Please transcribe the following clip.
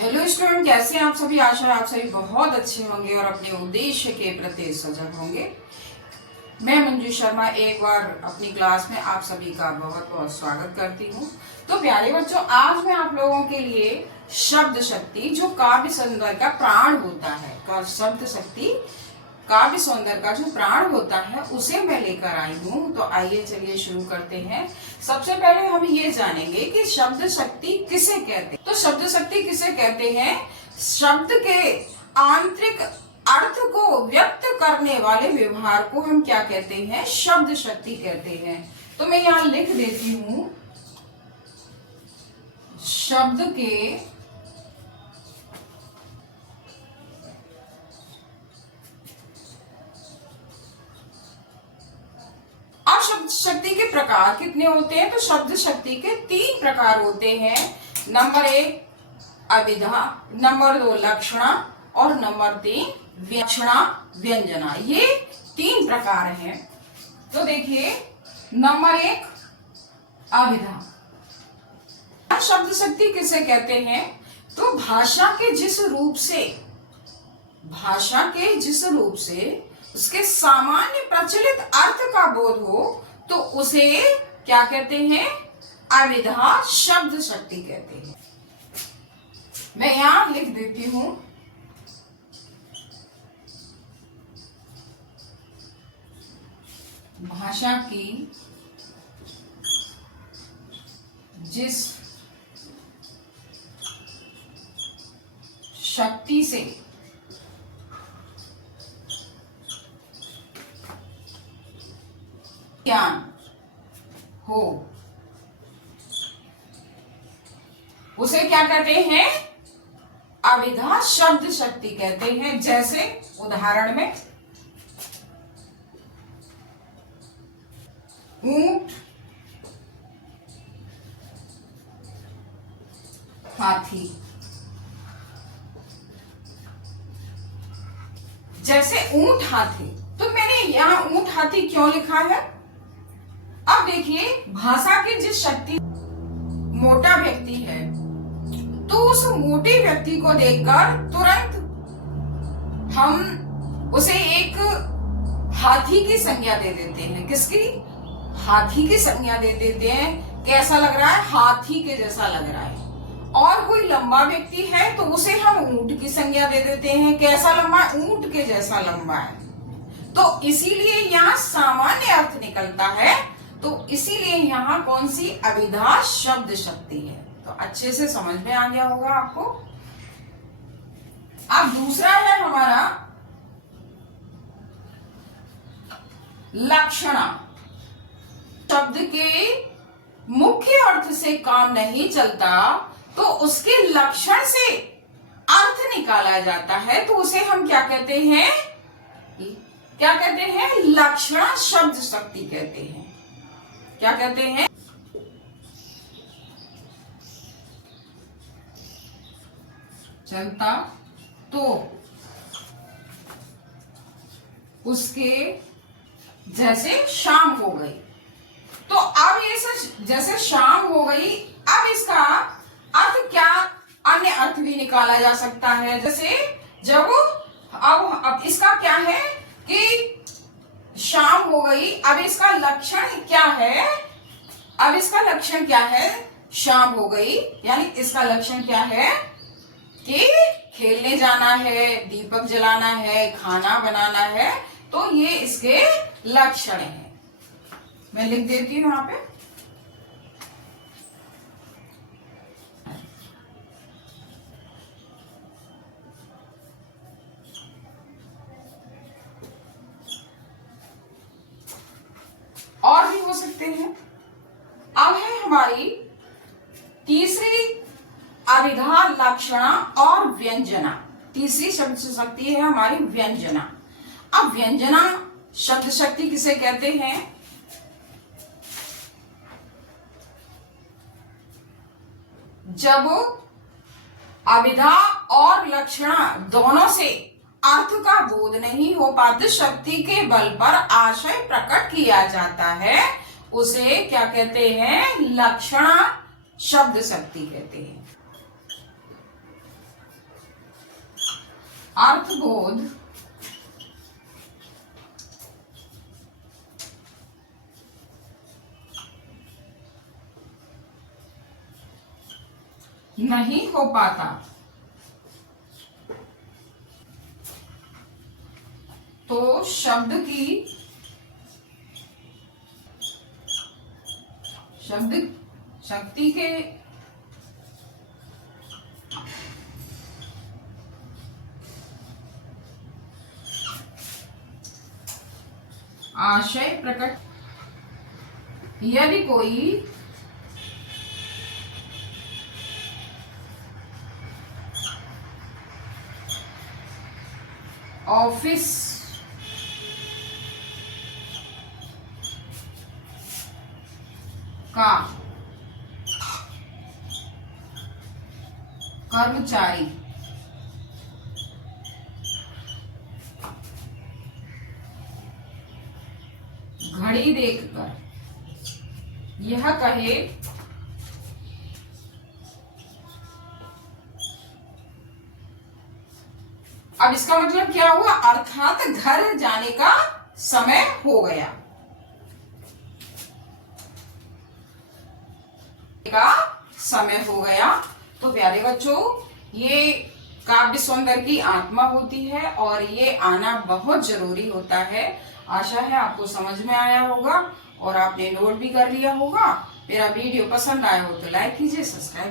Hello student, कैसे हैं आप सभी। आशा है आप सभी बहुत अच्छे होंगे और अपने उद्देश्य के प्रति सजग होंगे। मैं मंजू शर्मा एक बार अपनी क्लास में आप सभी का बहुत बहुत स्वागत करती हूँ। तो प्यारे बच्चों, आज मैं आप लोगों के लिए शब्द शक्ति जो काव्य सौंदर्य का प्राण होता है, शब्द शक्ति काव्य सौंदर्य का जो प्राण होता है उसे मैं लेकर आई हूँ। तो आइए चलिए शुरू करते हैं। सबसे पहले हम ये जानेंगे कि शब्द शक्ति किसे कहते हैं। तो शब्द शक्ति किसे कहते हैं? शब्द के आंतरिक अर्थ को व्यक्त करने वाले व्यवहार को हम क्या कहते हैं? शब्द शक्ति कहते हैं। तो मैं यहाँ लिख देती हूँ, शब्द के शब्द शक्ति के प्रकार कितने होते हैं? तो शब्द शक्ति के 3 प्रकार होते हैं। नंबर 1 अभिधा, नंबर 2 लक्षणा और नंबर 3 व्यक्षणा व्यंजना। ये 3 प्रकार हैं। तो देखिए, नंबर 1 अभिधा। शब्द शक्ति किसे कहते हैं? तो भाषा के जिस रूप से उसके सामान्य प्रचलित अर्थ का बोध हो तो उसे क्या कहते हैं? अभिधा शब्द शक्ति कहते हैं। मैं यहां लिख देती हूं, भाषा की जिस शक्ति से ज्ञान हो उसे क्या कहते हैं? अभिधा शब्द शक्ति कहते हैं। जैसे उदाहरण में ऊंट, हाथी। जैसे ऊंट हाथी, तो मैंने यहाँ ऊंट हाथी क्यों लिखा है? अब देखिए, भाषा की जिस शक्ति मोटा व्यक्ति है तो उस मोटे व्यक्ति को देखकर तुरंत हम उसे एक हाथी की संज्ञा दे देते हैं। किसकी? हाथी की संज्ञा दे देते हैं। कैसा लग रहा है? हाथी के जैसा लग रहा है। और कोई लंबा व्यक्ति है तो उसे हम ऊंट की संज्ञा दे देते हैं। कैसा लंबा? ऊंट के जैसा लंबा है। तो इसीलिए यहाँ सामान्य अर्थ निकलता है। तो इसीलिए यहाँ कौन सी? अभिधा शब्द शक्ति है। तो अच्छे से समझ में आ गया होगा आपको। अब दूसरा है हमारा लक्षणा। शब्द के मुख्य अर्थ से काम नहीं चलता तो उसके लक्षण से अर्थ निकाला जाता है। तो उसे हम क्या कहते हैं? क्या कहते हैं? लक्षणा शब्द शक्ति कहते हैं। क्या कहते हैं? चलता तो उसके जैसे शाम हो गई। तो अब ये जैसे शाम हो गई, अब इसका अर्थ क्या? अन्य अर्थ भी निकाला जा सकता है। जैसे जब अब इसका क्या है कि शाम हो गई। अब इसका लक्षण क्या है? अब इसका लक्षण क्या है? शाम हो गई, यानी इसका लक्षण क्या है कि खेलने जाना है, दीपक जलाना है, खाना बनाना है। तो ये इसके लक्षण हैं। मैं लिख देती हूं यहां पे। और भी हो सकते हैं। अब है हमारी तीसरी अभिधा लक्षणा और व्यंजना। तीसरी शब्द शक्ति है हमारी व्यंजना। अब व्यंजना शब्द शक्ति किसे कहते हैं? जब अभिधा और लक्षणा दोनों से अर्थ का बोध नहीं हो पाते, शक्ति के बल पर आशय प्रकट किया जाता है, उसे क्या कहते हैं? लक्षणा शब्द शक्ति कहते हैं। अर्थबोध नहीं हो पाता, तो शब्द शक्ति के आशय प्रकट, यदि कोई ऑफिस का कर्मचारी घड़ी देखकर यह कहे अब इसका मतलब क्या हुआ, अर्थात घर जाने का समय हो गया, तो प्यारे बच्चों, ये काव्य सौंदर्य की आत्मा होती है और ये आना बहुत जरूरी होता है। आशा है आपको समझ में आया होगा और आपने नोट भी कर लिया होगा। मेरा वीडियो पसंद आया हो तो लाइक कीजिए, सब्सक्राइब